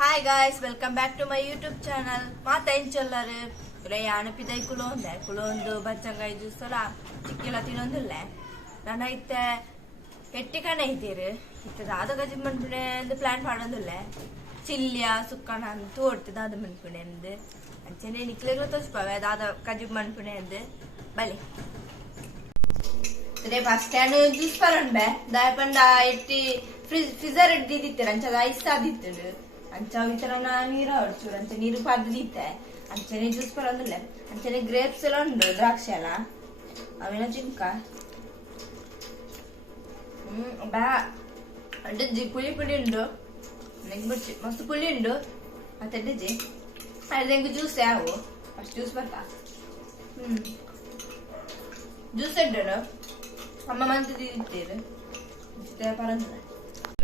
Hi guys, welcome back to my YouTube channel. Mata enchellare. Ure yaanu pidai kulondu bachangai juice la chikkila tinondulle. Nana itte kettikane idire. Itte dada gajim manpune endu plan padandulle. Chilliya sukkana antu ortida adu manpune endu. Anchene nikleglo tospave dada gajim manpune endu. Bali. Today bus stand juice paranbe. Dayapanda itti freezer didittere ancha ice adittedu. ಅಂಚಾ ವಿತರಣ ನೀರು ಹೊಡ್ಚೂರು ಅಂಚೆ ನೀರು ಪರ್ದಿತ್ತೆ ಅಂಚೆನೆ juice ಬರೋದಿಲ್ಲ ಅಂಚೆನೆ grapes ಎಲ್ಲ ಉಂಟು ದ್ರಾಕ್ಷಿ ಎಲ್ಲ ಅವೇನೋ ಚಿಂಕ ಬಾ ಅಡ್ಡಜ್ಜಿ ಪುಳಿ ಉಂಟು ನೆಂಗೆ ಬಿಡ್ಸಿ ಮಸ್ತ್ ಪುಳಿ ಉಂಟು ಮತ್ತೆ ಅಡ್ಡಜ್ಜಿ ಅದು ಹೆಂಗೆ ಜ್ಯೂಸ್ ಯಾವು ಅಷ್ಟು ಜ್ಯೂಸ್ ಬರ್ತಾ ಜ್ಯೂಸ್ ಇಡ್ಡರು ಅಮ್ಮ ಮಂತಿದ್ದೀರು ಪರಂದ್ರೆ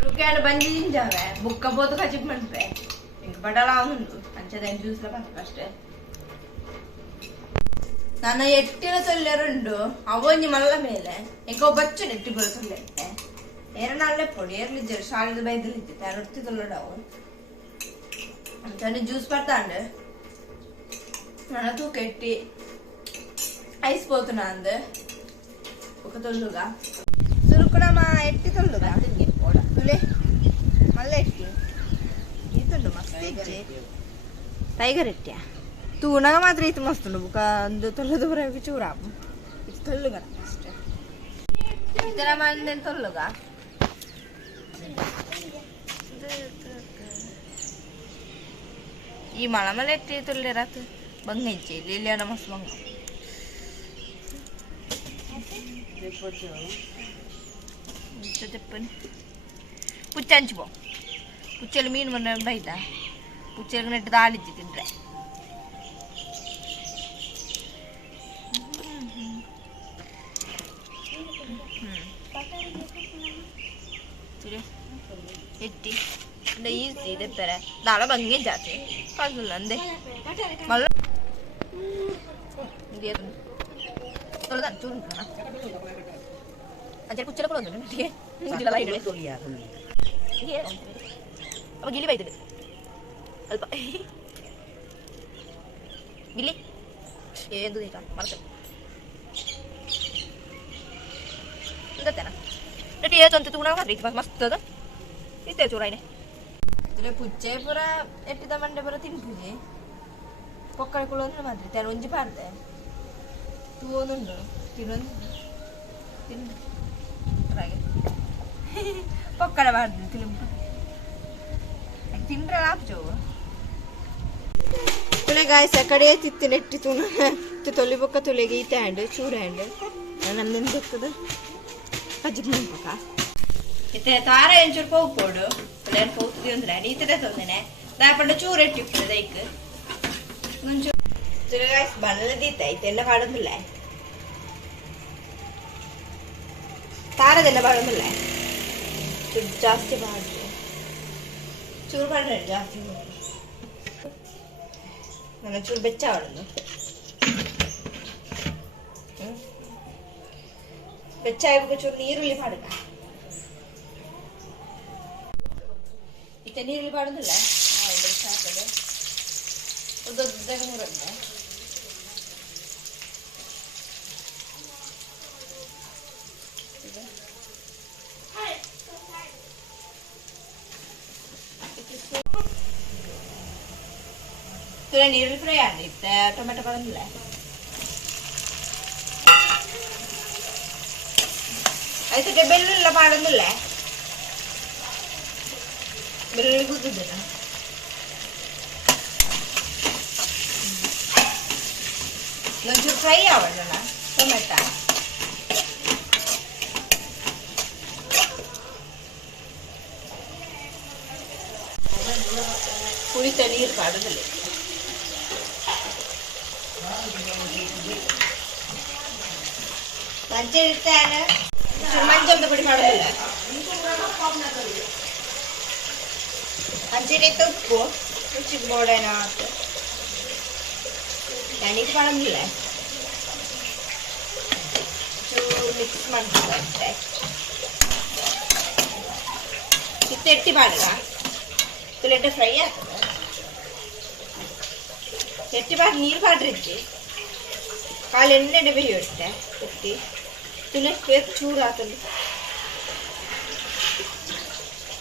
Rukian banjir jawa, buka botol kacip manpe. Ini pada lawan tu, anca dan jus lah pasti. Nana yetti na sollerundo, avonyi malla mele. Eko bacchu netti bolu sollette. Era nalle podi, era lijjer shaalida baydil lijje. Tanu utti solledavu. Anca ne jus partande. Nana tu ketti ice pottunande. Oka tolluga. Surukuna ma yetti tolluga. ಮಲ್ಲ ಇಟ್ಟಿ ಇತ್ತುಂಡು ಮಸ್ತ್ ಇಜ್ಜಿ tiger ಇಟ್ಟ್ಯ ತೂನಗ ಮಾತ್ರ ಇತ್ತು ಮಸ್ತ್ ಉಂಡು ಬುಕ ಒಂದು ತೊಲ್ಲದು ಬರ ಚೂರಾಪು ಇದು ತೊಲ್ಲುಗ ಅಷ್ಟೇ ಇದರ ಮಂದೇನು ತೊಲ್ಲುಗ ಈ ಮಳ ಮಲೆ ಇಟ್ಟಿ ತೊಲ್ಲಿರಾತು ಬಂಗ ಇಜ್ಜಿ ಇಲ್ಲಿ ಅನ್ನ ಮಸ್ತ್ ಬಂಗ ತೆಪ್ಪನಿ ಪುಚ್ಚ ಹಂಚ್ಬೋ ಪುಚ್ಚಲ್ಲಿ ಮೀನು ಮನೆ ಬೈದ ಪುಚ್ಚಲ್ಲಿ ನೆಟ್ಟು ದಾಳಿಜ್ಜಿ ತಿಂದ್ರೆ ಎಟ್ಟಿ ಈಸಿ ತೆಪ್ಪರೆ ದಾಳ ಬಂಗೆ ಜಾತಿ ಕಾಗಿಲ್ಲ ಅಂದೆ ಮಲ್ಲ ಚೂರು ಅಜ್ಜ ಕುಚ್ಚಲ ಕೂಡ ಒಂದು ಅವ ಗಿಲಿ ಬೈತದೆ ಅಲ್ಪ ಗಿಲಿ ಏನು ದೇಕ ಮಾಡ್ತೇನೆ ಗೊತ್ತೇನ ರೆಡಿ ಏತು ಅಂತ ತೂಣ ಮಾತ್ರ ಇದು ಮಸ್ತ್ ಅದ ಇತ್ತೆ ಚೂರಾಯ್ನೆ ಇದ್ರೆ ಪುಚ್ಚೆ ಪೂರ ಎಟ್ಟಿದ ಮಂಡೆ ಪೂರ ತಿನ್ಪುಜಿ ಪೊಕ್ಕಳೆ ಕುಳೊಂದು ಮಾತ್ರ ತೇನ ಒಂಜಿ ಪಾರ್ದೆ ತೂವೊಂದುಂಡು ತಿನ್ನೊಂದು ತಿನ್ನು ಹಾಗೆ ಪೊಕ್ಕಳ ಮಾಡ್ತೀನಿ ತಿಳುಂಪು ತಿಂದ್ರೆ ಆಪ್ಚೋ ತುಳೆ ಗಾಯ್ಸ ಕಡೆ ತಿತ್ತು ನೆಟ್ಟಿ ತುಣ ತೊಲಿ ಬೊಕ್ಕ ತುಳೆಗೆ ಈತ ಹ್ಯಾಂಡ್ ಚೂರ ಹ್ಯಾಂಡ್ ನನ್ನೊಂದು ಗೊತ್ತದ ಕಜ್ಜಿಗೆ ಮುಂಪಕ ಇತ್ತೆ ತಾರ ಎಂಚೂರು ಪೌ ಪೋಡು ತುಳೆಯನ್ನು ಪೌತ್ತಿ ಅಂದ್ರೆ ಈತದೆ ತೊಂದೇನೆ ದಾಪಂಡ ಚೂರು ಎಟ್ಟಿರ್ತದೆ ದೈಕ್ ಒಂಚೂರು ತುಳೆ ಗಾಯ್ಸ್ ಬಣ್ಣದೀತ ಐತೆಲ್ಲ ಪಾಡೋದಿಲ್ಲ ತಾರದೆಲ್ಲ ಪಾಡೋದಿಲ್ಲ ಜಾಸ್ತಿ ಬಾಡ್ದು ಚೂರು ಬಾಡ್ರೆ ಜಾಸ್ತಿ ನನ್ನ ಚೂರು ಬೆಚ್ಚ ಆಡೋದು ಬೆಚ್ಚ ಆಗಬೇಕು ಚೂರು ನೀರುಳ್ಳಿ ಪಾಡುಗ ಇತ್ತೆ ನೀರುಳ್ಳಿ ಪಾಡೋದಿಲ್ಲ ಬೆಚ್ಚ ಹಾಕೋದು ಉದ್ದಾಗ ಮೂರನ್ನ ನೀರುಳ್ಳಿ ಫ್ರೈ ಆಗಿತ್ತೆ ಟೊಮೆಟೊ ಬರೋದಿಲ್ಲ ಅದಕ್ಕೆ ಬೆಳ್ಳುಳ್ಳಿ ಮಾಡೋದಿಲ್ಲ ಬೆಳ್ಳುಳ್ಳಿ ಗುದ್ದಿದ್ದೇನ ಒಂಚೂರು ಫ್ರೈ ಆಗೋಣ ಟೊಮೆಟೊ ಕುಳಿತ ನೀರು ಮಾಡೋದಿಲ್ಲ ಮಂಚೆ ಇರ್ತಾನೆ ಮಂಚದ ಪುಡಿ ಮಾಡೋದಿಲ್ಲ ಮಂಚೆ ಉಪ್ಪು ರುಚಿಗೆ ಬೋಡೇನ ನನಗೆ ಮಾಡೋದಿಲ್ಲ ಚೂರು ಮಿಕ್ಸ್ ಮಾಡ್ತಾರೆ ತೆಟ್ಟಿ ಮಾಡುವ ತುಲೆಡ್ಡೆ ಫ್ರೈ ಆಗ್ತದೆ ಎಟ್ಟಿ ಬಾರಿ ನೀರು ಪಾಡ್ರಿಜ್ಜಿ ಕಾಲು ಎಣ್ಣೆ ಬೇಯಿಟ್ಟೆ ಎಟ್ಟಿ ತುಲೆಟ್ಟು ಚೂರು ಹಾಕಲು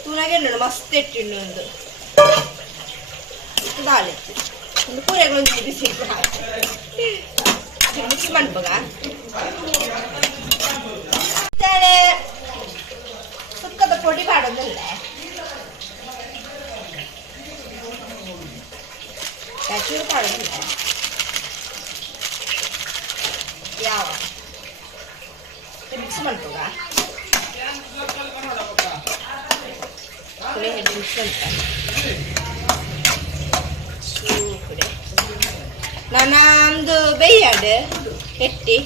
ತೂನಾಗೆ ನೋಡು ಮಸ್ತ್ ಎಟ್ಟಿಂಡು ಒಂದು ಬಾಳೆತ್ತು ಒಂದು ಪೂರೆಗಳೊಂದು ಬಿಸಿ ಮಿಕ್ಸ್ ಮಾಡ್ಬೋಗ ಸುಕ್ಕದ ಪೊಡಿ ಮಾಡೋದಲ್ಲ ಚೂರು ಮಾಡೋದಿಲ್ಲ ಯಾವ ಮಿಕ್ಸ್ ಮಾಡ್ಬೋಗ ಮಿಕ್ಸ್ ಸೂಪಡೆ ನಾನೊಂದು ಬೇಯಾಡು ಎಟ್ಟಿ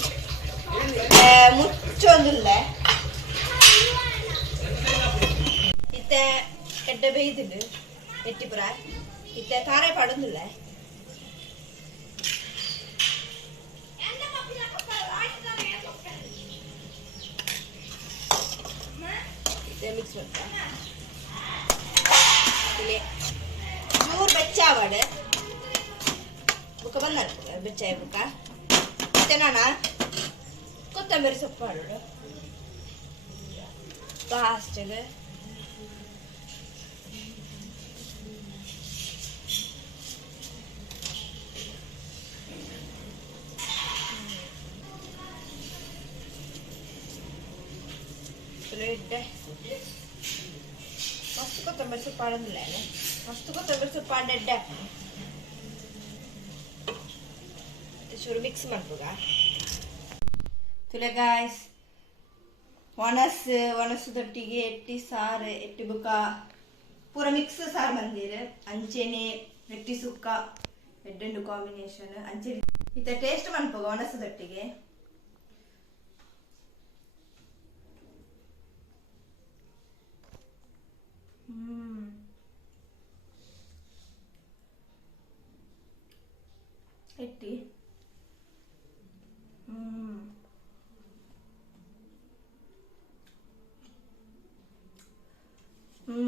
ಮುಚ್ಚೊಂದಿಲ್ಲ ಇತ್ತ ಎಡ್ಡ ಬೇಯ್ದಿದ್ದು ಎಟ್ಟಿ ಪುರ ಇತ್ತ ತಾರೆ ಪಾಡೊಂದಿಲ್ಲ ಮಿಕ್ಸ್ ಮಾಡ್ತಾ ಚೂರು ಬೆಚ್ಚಾವಾಡು ಬುಕ್ಕ ಬಂದ ಬೆಚ್ಚಾಯ ಬುಕ್ಕ ಮತ್ತೆ ನಾನು ಕೊತ್ತಂಬರಿ ಸೊಪ್ಪು ಮಾಡೋಡು ಲಾಸ್ಟಿಗೆ ಇಡ್ಡೆ ಮಸ್ತ್ ಕೊತ್ತಂಬರಿ ಸೊಪ್ಪು ಆಡೋದಿಲ್ಲ ಮಸ್ತ್ ಕೊತ್ತಂಬರಿ ಸೊಪ್ಪು ಆಡ್ಡೆ ಚೂರು ಮಿಕ್ಸ್ ಮಾಡ್ಬೋದ ತುಲೆ ಗಾಯ್ಸ್ ಒಣಸದೊಟ್ಟಿಗೆ ಎಟ್ಟಿ ಸಾರು ಎಟ್ಟಿ ಬುಕ್ಕ ಪೂರ ಮಿಕ್ಸ್ ಸಾರು ಬಂದಿರು ಅಂಚೆನೆ ಎಟ್ಟಿ ಸುಕ್ಕ ಎಡ್ಡೆಂಡು ಕಾಂಬಿನೇಷನ್ ಅಂಚೆ ಇತ್ತ ಟೇಸ್ಟ್ ಮಾಡ್ಬೋಗ ಒಣಸದೊಟ್ಟಿಗೆ ಎಟ್ಟಿ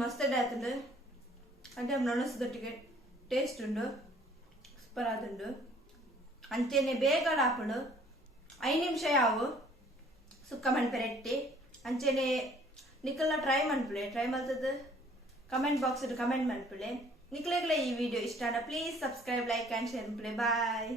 ಮಸ್ತ್ ಆಯ್ತುಂಡು అంటే ನೊಣಸದೊಟ್ಟಿಗೆ ಟೇಸ್ಟ್ ಉಂಡು ಸೂಪರ್ ಆದುಂಡು ಅಂಚೆನೆ ಬೇಗ ಹಾಕೊಂಡು 5 ನಿಮಿಷ ಯಾವು ಸುಕ್ಕ ಮನ್ಪೆರೆ ಎಟ್ಟಿ ಅಂಚೆನೆ ನಿಕಲ್ನ ಟ್ರೈ ಮಲ್ತದ್ದು ಕಮೆಂಟ್ ಬಾಕ್ಸ್ ಕಮೆಂಟ್ ಮನ್ಪುಳೆ ನಿಕ್ಲೆಗ್ಲೆ ಈ ವಿಡಿಯೋ ಇಷ್ಟನ please subscribe like and share ಮನ್ಪುಳೆ ಬಾಯ್.